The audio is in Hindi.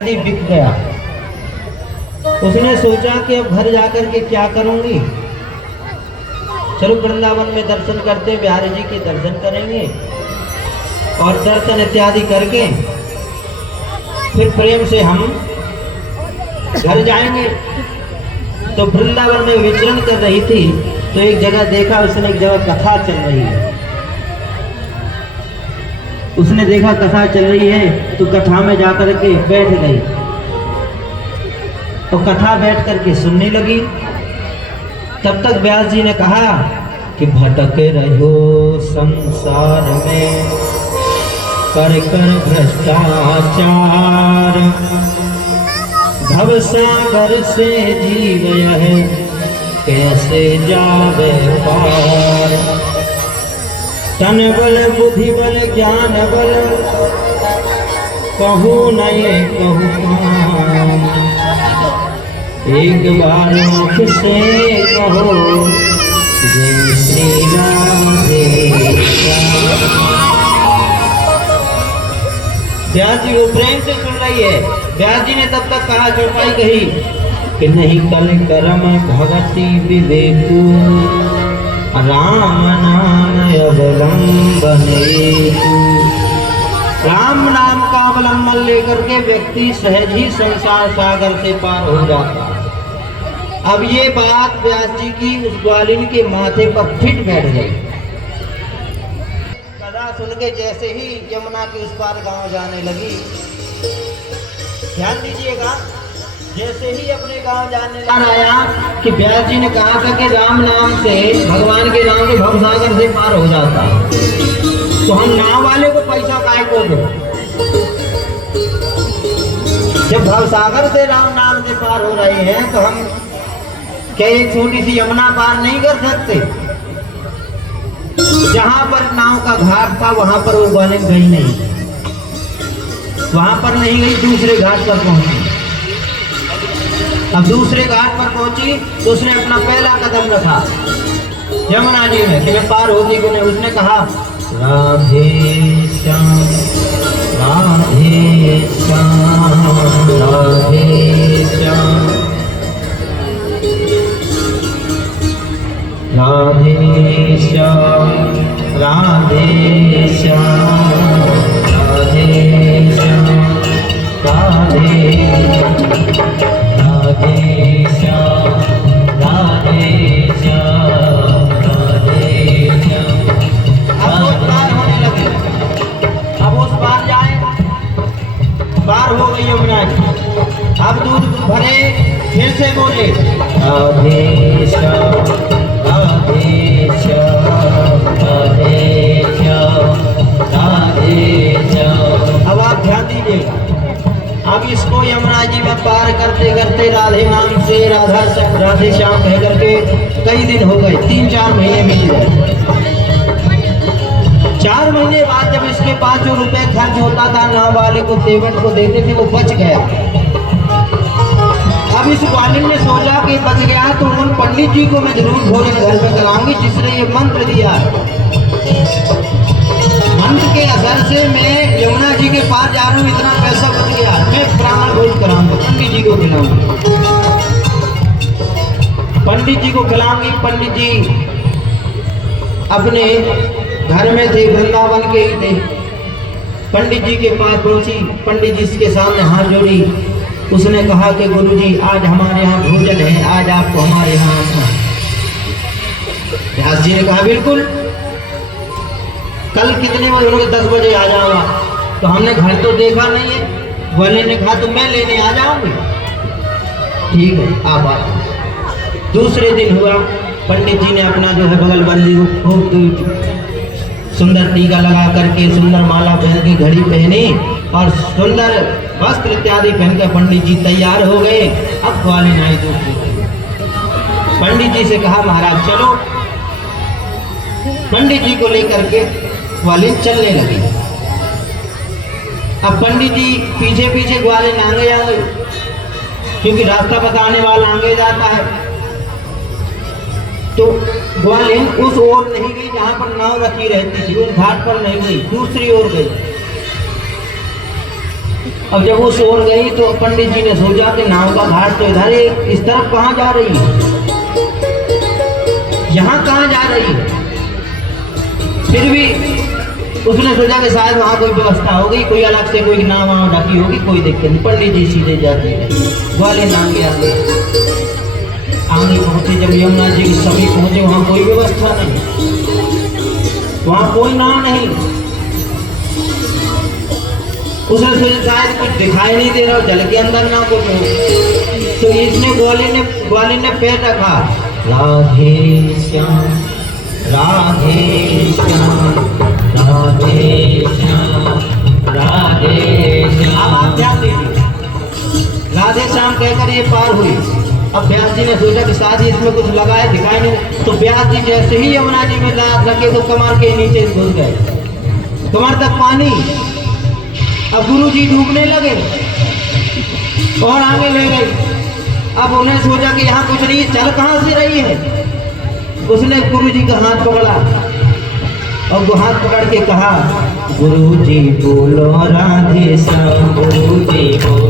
बिक गया। उसने सोचा कि अब घर जाकर के क्या करूंगी, चलो वृंदावन में दर्शन करते, बिहारी जी के दर्शन करेंगे और दर्शन इत्यादि करके फिर प्रेम से हम घर जाएंगे। तो वृंदावन में विचरण कर रही थी तो एक जगह देखा उसने, एक जगह कथा चल रही है। उसने देखा कथा चल रही है तो कथा में जाकर के बैठ गई तो कथा बैठ करके सुनने लगी। तब तक व्यास जी ने कहा कि भटक रहो संसार में कर कर भ्रष्टाचार, भव सागर से जीव है कैसे जावे पार। तन बल बुद्धि बल ज्ञान बल कहूँ नहीं कहूँ काम, एक बार मुख से कहो जय श्री राम जय श्याम। व्यास जी वो प्रेम से सुन रही है। व्यास जी ने तब तक कहा, चौपाई कही कि नहीं कल करम भगति विवेकु, राम नाम अवलंबन। राम नाम का अवलंबन लेकर के व्यक्ति सहज ही संसार सागर से पार हो जाता है। अब ये बात व्यास जी की उस ग्वालिन के माथे पर फिट बैठ गई। कथा सुन के जैसे ही यमुना के उस पार गांव जाने लगी, ध्यान दीजिएगा, जैसे ही अपने गांव जाने आया कि व्यास जी ने कहा था कि राम नाम से, भगवान के नाम से भवसागर से पार हो जाता है, तो हम नाव वाले को पैसा काहे को दो। जब भवसागर से राम नाम से पार हो रहे हैं तो हम क्या एक छोटी सी यमुना पार नहीं कर सकते। जहां पर नाव का घाट था वहां पर वो ग्वालिन गई नहीं, वहां पर नहीं गई, दूसरे घाट पर पहुंची। अब दूसरे घाट पर पहुंची तो उसने अपना पहला कदम रखा यमुना जी में कि मैं पार होगी कि नहीं। उसने कहा राधे श्याम राधे श्याम राधे श्याम राधे श्याम राधे श्याम राधे श्याम राधे राधे श्याम राधे श्याम राधे श्याम। अब वो पार होने लगे, अब उस पार जाए, पार हो गई यमुना जी। अब दूध भरे फिर से बोले राधे श्याम राधे श्याम राधे श्याम राधे श्याम। अब आप ध्यान दीजिएगा, अब इसको यमुना जी में पार करते करते राधे नाम से राधे श्याम कह करके कई दिन हो गए, 3-4 महीने बीत गए। 4 महीने बाद जब इसके 5 रुपए खर्च होता था नाव वाले को, सेवक को देते थे, वो बच गया। अब इस ग्वालिन ने सोचा कि बच गया तो उन पंडित जी को मैं जरूर भोजन घर में कराऊंगी जिसने ये मंत्र दिया है। मंत्र के असर से मैं यमुना जी के पार जा रहा हूँ, इतना पैसा बच गया, मैं ब्राह्मण भोज कराऊंगा, पंडित जी को खिलाऊंगी, पंडित जी को खिलाऊंगी। पंडित जी अपने घर में थे, वृंदावन के ही थे। पंडित जी के पास पहुंची, पंडित जी के सामने हाथ जोड़ी, उसने कहा कि गुरुजी आज हमारे यहाँ भोजन है, आज आपको हमारे यहाँ आना है। व्यास जी ने कहा बिल्कुल, कल कितने बजे? उन्होंने 10 बजे आ जाऊंगा। तो हमने घर तो देखा नहीं है। ग्वालिन ने कहा तो मैं लेने आ जाऊंगी। ठीक है आप आ। दूसरे दिन हुआ, पंडित जी ने अपना जो है बगल बल्ली को खूब सुंदर टीका लगा करके, सुंदर माला पहन के, घड़ी पहनी और सुंदर वस्त्र इत्यादि पहन के पंडित जी तैयार हो गए। अब ग्वालिन आई दूसरी दिन, पंडित जी से कहा महाराज चलो। पंडित जी को लेकर के ग्वालिन चलने लगी। अब पंडित जी पीछे पीछे, ग्वालिन आगे आ गई, क्योंकि रास्ता बताने वाला आगे जाता है। तो ग्वालिन उस ओर नहीं गई जहां पर नाव रखी रहती थी, उस घाट पर नहीं गई, दूसरी ओर गई। अब जब वो सोर गई तो पंडित जी ने सोचा कि नाव का घाट तो इधर है, इस तरफ कहाँ जा रही है, यहाँ कहाँ जा रही है। फिर भी उसने सोचा कि शायद वहाँ कोई व्यवस्था होगी, कोई अलग से कोई नाव वाव ढकी होगी, कोई दिक्कत नहीं। पंडित जी सीधे जाते हैं ग्वालियर नाम के आगे पहुँचे। जब यमुना जी के समीप पहुँचे वहाँ कोई व्यवस्था नहीं, वहाँ कोई नाव नहीं। उसने सोचा शायद कुछ दिखाई नहीं दे रहा, जल के अंदर ना कुछ हो। तो इसने ग्वालियर ने पैर रखा, राधे श्याम राधे श्याम राधे श्याम राधे श्याम। अब आप ध्यान दीजिए, राधे श्याम कहकर ये पार हुई। अब व्यास जी ने सोचा कि शायद इसमें कुछ लगा है, दिखाई नहीं। तो व्यास जी जैसे ही यमुना जी में लात रखे तो कमर के नीचे घुस गए, कमर तक पानी। अब गुरु जी डूबने लगे और आगे ले गई। अब उन्हें सोचा कि यहाँ कुछ नहीं, चल कहाँ से रही है। उसने गुरु जी का हाथ पकड़ा और वो हाथ पकड़ के कहा, गुरु जी बोलो राधे श्याम, गुरु जी बोलो